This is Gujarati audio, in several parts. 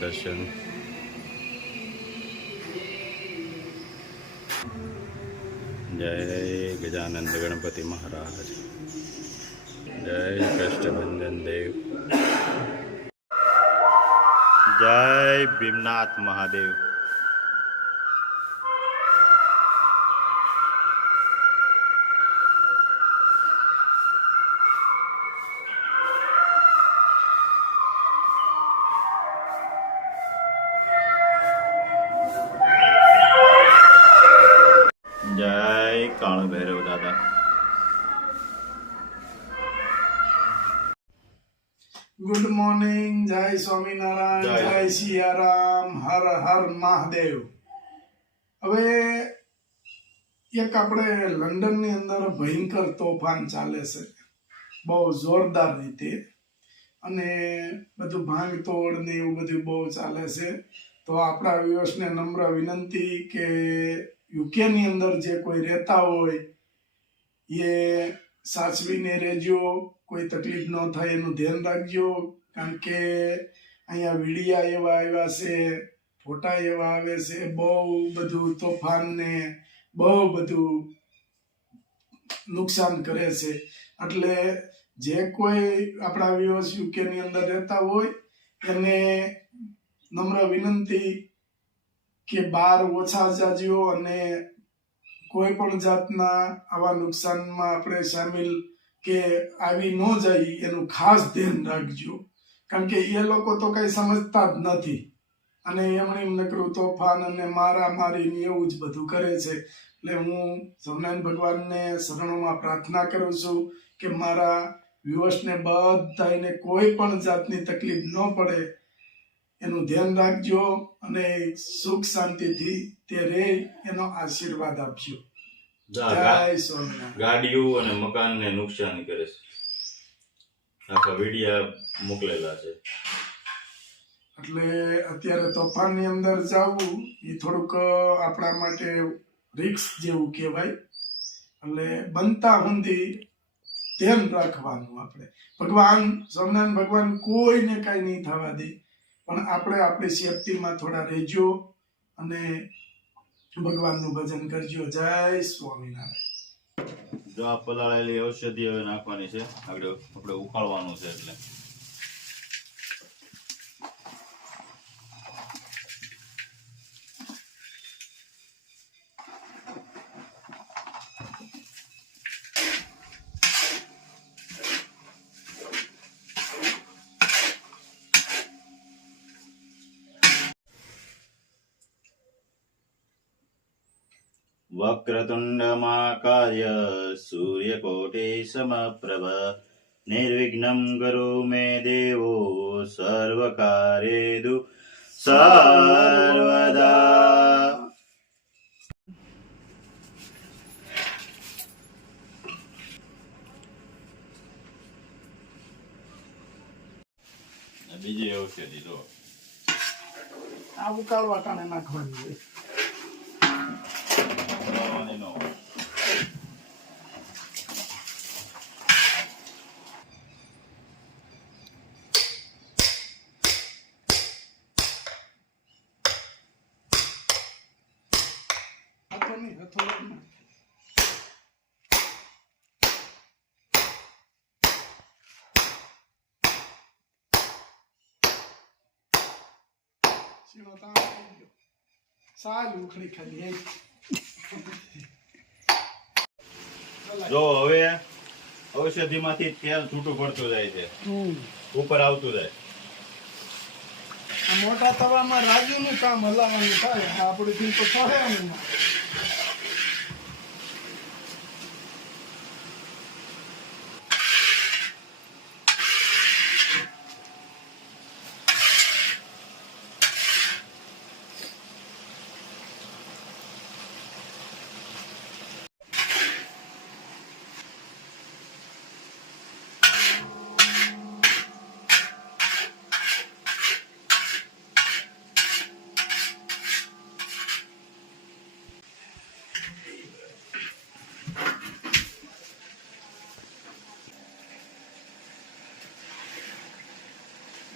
દર્શન. જય ગજાનંદ ગણપતિ મહારાજ. જય કષ્ટભંજન દેવ. જય ભીમનાથ મહાદેવ. જય કાળ ભૈરવ દાદા. Good morning. જય સ્વામિનારાયણ. જય સિયારામ. હર હર મહાદેવ. હવે એક આપણે લંડનની અંદર ભયંકર તોફાન ચાલે છે, બહુ જોરદાર રીતે, અને બધું ભાંગ તોડ ને એવું બધું બહુ ચાલે છે. તો આપણા વ્યુઅર્સને નમ્ર વિનંતી કે યુકે ની અંદર જે કોઈ રહેતા હોય એ સાચવીને રહેજો, કોઈ તકલીફ ન થાય એનું ધ્યાન રાખજો. કારણ કે અહીંયા વિડિયા એવા આવ્યા છે, ફોટા એવા આવે છે, બહુ બધું તોફાન ને બહુ બધું નુકસાન કરે છે. એટલે જે કોઈ આપણા વ્યુઅર્સ યુકે ની અંદર રહેતા હોય એને નમ્ર વિનંતી કે બહાર ઓછા જાજો અને કોઈ પણ જાતના આવા નુકસાનમાં આપણે સામેલ કે આવી ન જાય એનું ખાસ ધ્યાન રાખજો. કારણ કે એ લોકો તો કઈ સમજતા જ નથી અને એમણે નકરું તોફાન અને મારી એવું જ બધું કરે છે. એટલે હું સ્વામિનારાયણ ભગવાનને શરણોમાં પ્રાર્થના કરું છું કે મારા વ્યુઅર્સને બધાને કોઈ પણ જાતની તકલીફ ન પડે એનું ધ્યાન રાખજો અને સુખ શાંતિથી તે રહે એનો આશીર્વાદ આપજો. જય સ્વામિનારાયણ. ગાડીઓ અને મકાનને નુકસાન કરે છે. આખા વિડિયા મોકલેલા છે. એટલે અત્યારે તોફાનની અંદર જવું એ થોડુંક આપણા માટે રિસ્ક જેવું કહેવાય. એટલે બનતા સુધી ધ્યાન રાખવાનું. આપણે ભગવાન સ્વામિનારાયણ ભગવાન કોઈને કઈ નહીં થવા દે, પણ આપણે આપણી સેફટીમાં થોડા રહેજો અને ભગવાનનું ભજન કરજો. જય સ્વામિનારાયણ. જો આ પલાળેલી ઔષધિ હવે નાખવાની છે. આગળ આપણે ઉકાળવાનું છે. એટલે વક્રતુંડ મહાકાય સૂર્યકોટી સમપ્રભ નિર્વિઘ્નમ કરો મે દેવો સર્વકાર્યેષુ સર્વદા. બીજી ઔષધિ જો આ ઉકાળવા ટાણે નાખવાની છે. જો હવે ઔષધિમાંથી તેલ છૂટું પડતું જાય છે, ઉપર આવતું જાય. મોટા તવામાં રાજુનું કામ હલાવવાનું થાય, આપણે તો ફળે.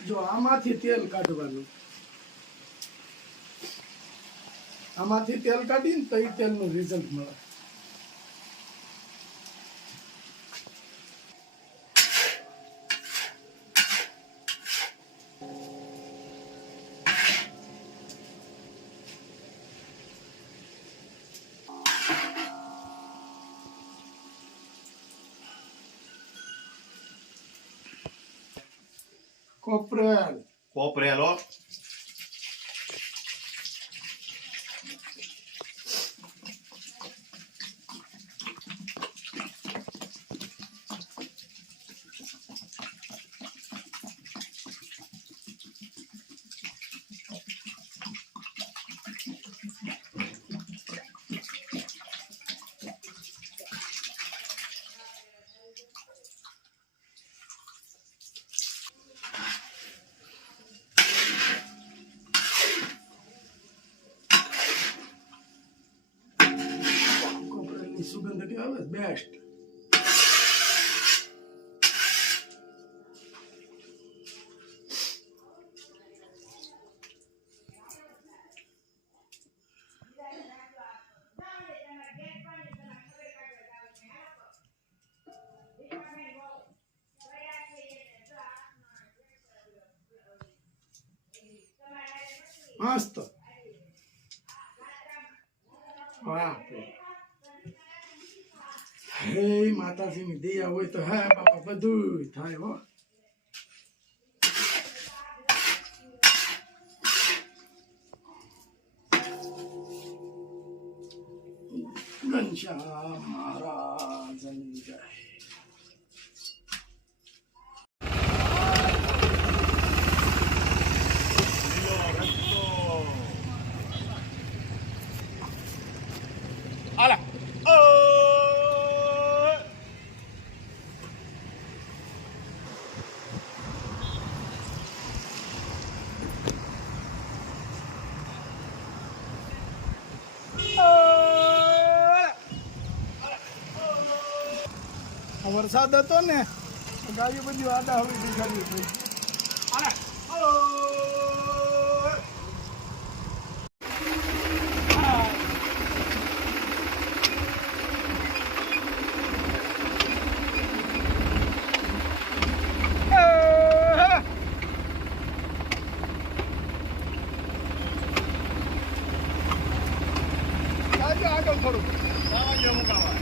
જો આમાંથી તેલ કાઢવાનું, આમાંથી તેલ કાઢીને તો એ તેલનું રિઝલ્ટ મળે. કોપરેલ કોપરેલો કોપરેલની સુગંધ કે આવે બેસ્ટ. મસ્ત. વાહ. હે માતાજીની દયા હોય તો હા બાપા બધું થાય હો. ઘનશ્યામ મહારાજની જય. આલા વરસાદ હતો ને ગાયો બધી આડા હવે દેખાડી થઈ. આગળ થોડું મુકાવા.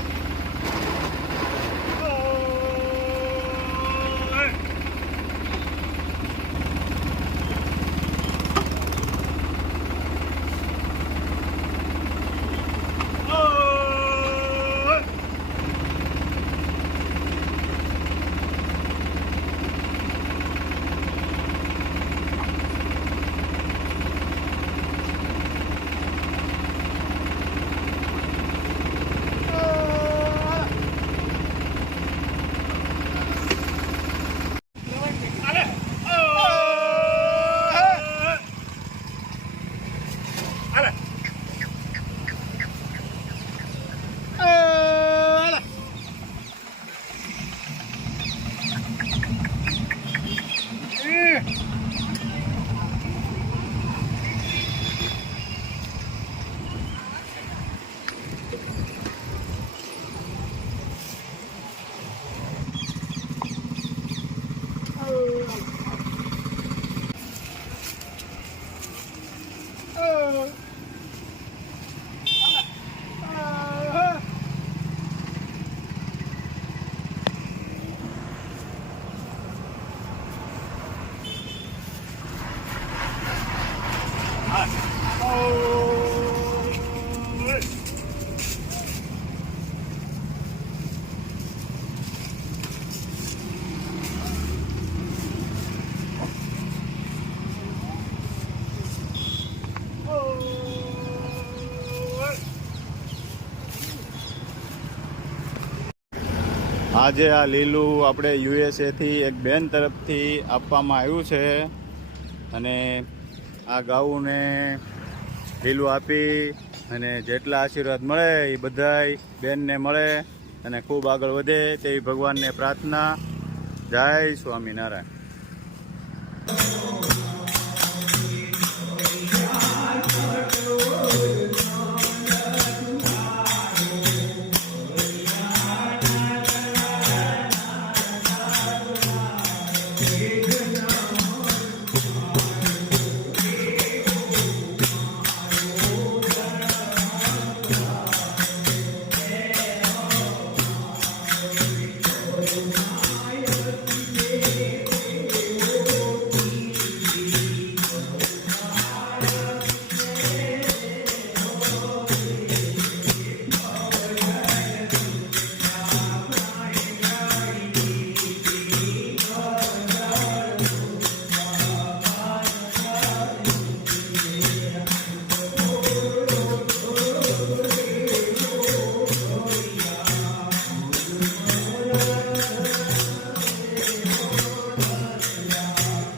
આજે આ લીલું આપણે યુએસએથી એક બેન તરફથી આપવામાં આવ્યું છે અને આ ગાઉને લીલું આપી અને જેટલા આશીર્વાદ મળે એ બધાય બેનને મળે અને ખૂબ આગળ વધે તેવી ભગવાનને પ્રાર્થના. જય સ્વામિનારાયણ.